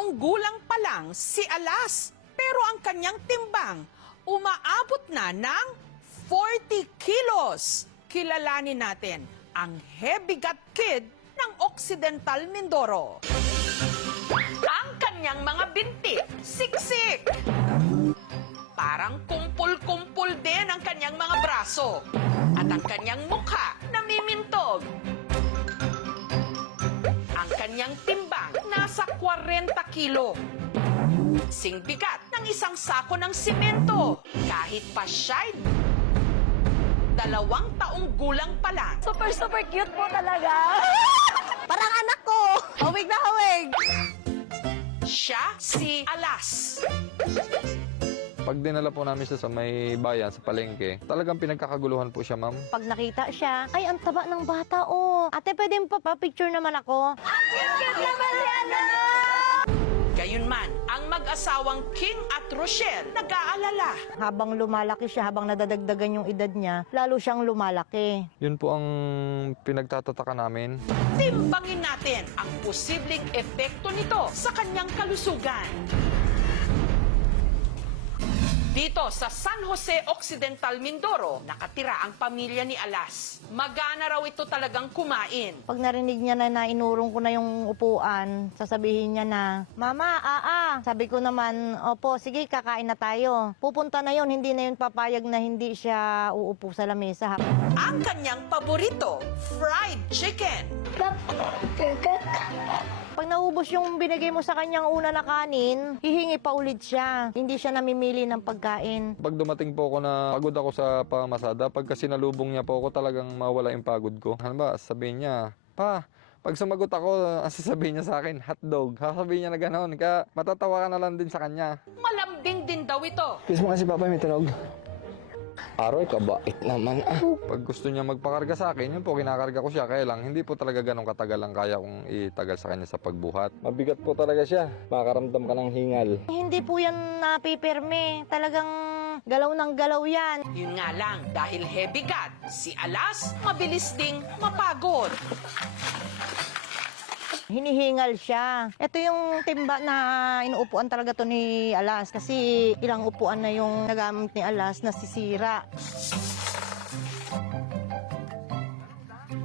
taong gulang pa lang si Alas, pero ang kanyang timbang umaabot na ng 40 kilos. Kilalanin natin ang heavy gut kid ng Occidental Mindoro. Ang kanyang mga binti, siksik. Parang kumpul-kumpul din ang kanyang mga braso. At ang kanyang mukha namimintog. Ang kanyang timbang nasa 40 kilo. Sing bigat ng isang sako ng simento. Kahit pa siya'y 2 taong gulang pa lang. Super cute po talaga. Parang anak ko. Hawig na hawig. Siya si Alas. Pag dinala po namin siya sa may bayan, sa palengke, talagang pinagkakaguluhan po siya, ma'am. Pag nakita siya, ay, ang taba ng bata, oh. Ate, pwede mo pa picture naman ako? Cute naman si anak! Gayunman, ang mag-asawang King at Rochelle nag-aalala. Habang lumalaki siya, habang nadadagdagan yung edad niya, lalo siyang lumalaki. Yun po ang pinagtatataka namin. Timbangin natin ang posibleng epekto nito sa kanyang kalusugan. Dito sa San Jose Occidental, Mindoro, nakatira ang pamilya ni Alas. Magana raw ito talagang kumain. Pag narinig niya na inurong ko na yung upuan, sasabihin niya na, Mama, Sabi ko naman, opo, sige, kakain na tayo. Pupunta na yon, hindi na yun papayag na hindi siya uupo sa lamesa. Ang kanyang paborito, fried chicken. Pag naubos yung binigay mo sa kanyang una na kanin, hihingi pa ulit siya. Hindi siya namimili ng pagkain. Pag dumating po ako na pagod ako sa pamamasada, pagka sinalubong niya po ako, talagang mawala yung pagod ko. Ano ba, sabihin niya, Pa, pag sumagot ako, ang sasabihin niya sa akin, hotdog. Sasabihin niya na gano'n, kaya matatawa ka na lang din sa kanya. Malambing din daw ito. Kiss mo kasi papa, may tunog. Aroy, kabait naman. Pag gusto niya magpakarga sa akin, yun po, kinakarga ko siya. Kaya lang, hindi po talaga ganong katagal lang kaya kong itagal sa kanya sa pagbuhat. Mabigat po talaga siya. Makaramdam ka ng hingal. Hindi po yan napipirme. Talagang galaw ng galaw yan. Yun nga lang, dahil heavy gut, si Alas mabilis ding mapagod. Hinihingal siya. Ito yung timba na inuupuan talaga to ni Alas kasi ilang upuan na yung nagamit ni Alas na sisira.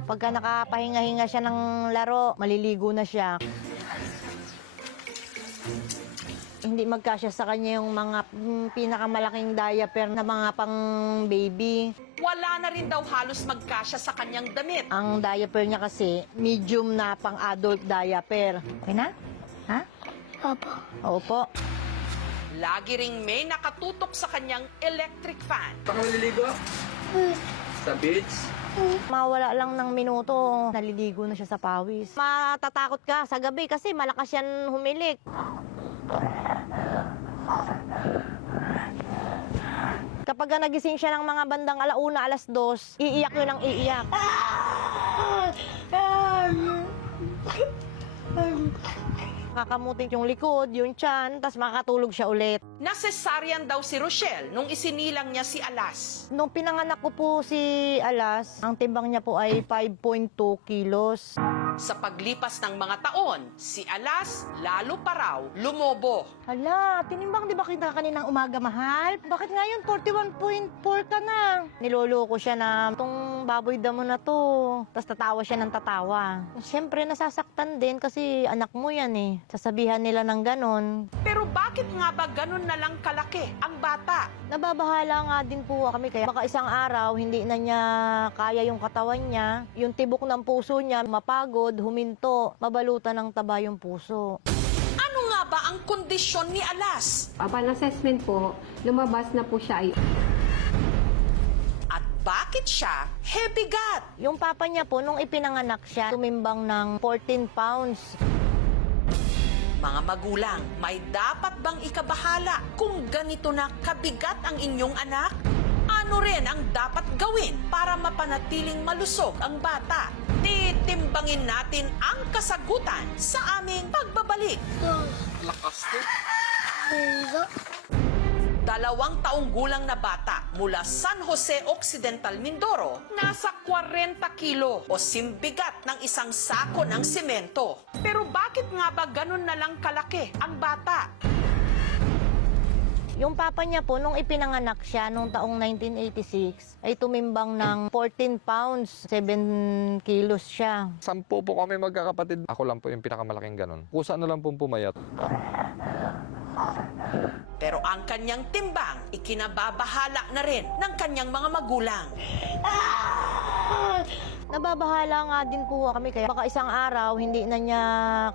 Pagka nakapahinga-hinga siya ng laro, maliligo na siya. Hindi magkasya sa kanya yung mga pinakamalaking diaper na mga pang baby. Wala na rin daw halos magkasya sa kanyang damit. Ang diaper niya kasi, medium na pang-adult diaper. Okay na? Ha? Opo. Opo. Lagi ring may nakatutok sa kanyang electric fan. Saan maliligo? Sa beach? Mawala lang ng minuto, naliligo na siya sa pawis. Matatakot ka sa gabi kasi malakas yan humilik. Kapag nagising siya ng mga bandang 1:00, 2:00, iiyak yun ang iiyak. Kakamutin yung likod, yung tiyan, tas makakatulog siya ulit. Nasesaryan daw si Rochelle nung isinilang niya si Alas. Nung pinanganak ko po si Alas, ang timbang niya po ay 5.2 kilos. Sa paglipas ng mga taon, si Alas lalo pa raw lumobo. Hala, tinimbang di ba kita kaninang umaga, mahal? Bakit ngayon 41.4 ka na? Niloloko siya na itong baboy damo na to. Tapos tatawa siya ng tatawa. Siyempre nasasaktan din kasi anak mo yan eh. Sasabihan nila ng ganon. Pero bakit nga ba ganun na lang kalaki ang bata? Nababahala nga din po kami kaya baka isang araw hindi na niya kaya yung katawan niya. Yung tibok ng puso niya mapagod, huminto, mabalutan ng taba yung puso. Ano nga ba ang kondisyon ni Alas? Upon assessment po, lumabas na po siya ay At bakit siya heavy gut? Yung papa niya po, nung ipinanganak siya, tumimbang ng 14 pounds. Mga magulang, may dapat bang ikabahala kung ganito na kabigat ang inyong anak? Ano rin ang dapat gawin para mapanatiling malusog ang bata? Titimbangin natin ang kasagutan sa aming pagbabalik. Lakas to. 2 taong gulang na bata mula San Jose Occidental, Mindoro, nasa 40 kilo o simbigat ng isang sako ng simento. Pero bakit nga ba ganun na lang kalaki ang bata? Yung papa niya po, nung ipinanganak siya, nung taong 1986, ay tumimbang ng 14 pounds, 7 kilos siya. 10 po kami magkakapatid. Ako lang po yung pinakamalaking ganon. Kusa na lang pong pumayat. Pero ang kanyang timbang, ikinababahala na rin ng kanyang mga magulang. Nababahala nga din po kami, kaya baka isang araw hindi na niya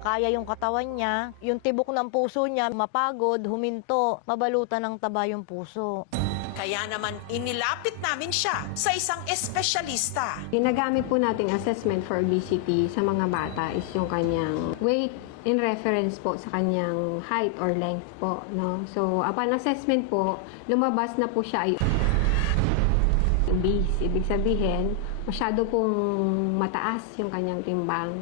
kaya yung katawan niya, yung tibok ng puso niya, mapagod, huminto, mabalutan ng taba yung puso. Kaya naman inilapit namin siya sa isang espesyalista. Ginagamit po nating assessment for obesity sa mga bata is yung kanyang weight in reference po sa kanyang height or length po. No? So, upon assessment po, lumabas na po siya ay obese. Ibig sabihin, masyado pong mataas yung kanyang timbang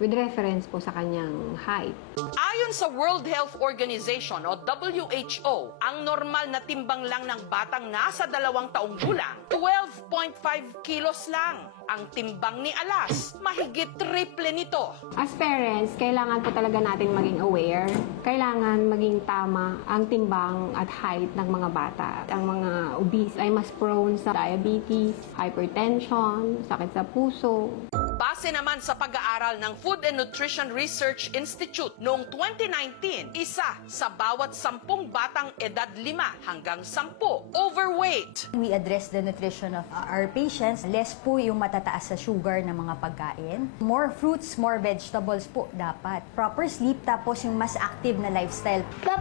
with reference po sa kanyang height. Ayon sa World Health Organization o WHO, ang normal na timbang lang ng batang nasa 2 taong gulang, 12.5 kilos lang. Ang timbang ni Alas, mahigit triple nito. As parents, kailangan po talaga natin maging aware. Kailangan maging tama ang timbang at height ng mga bata. Ang mga obese ay mas prone sa diabetes, hypertension, sakit sa puso. Base naman sa pag-aaral ng Food and Nutrition Research Institute noong 2019, isa sa bawat 10 batang edad 5 hanggang 10 overweight. We address the nutrition of our patients. Less po yung matataas sa sugar na mga pagkain. More fruits, more vegetables po dapat. Proper sleep, tapos yung mas active na lifestyle. 2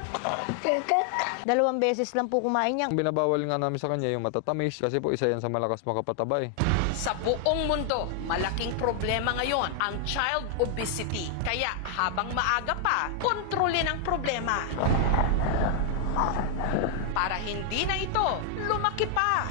beses lang po kumain niya. Ang binabawal nga namin sa kanya yung matatamis kasi po isa yan sa malakas makapataba eh. Sa buong mundo, malaking problema ngayon ang child obesity. Kaya habang maaga pa, kontrolin ang problema. Para hindi na ito lumaki pa.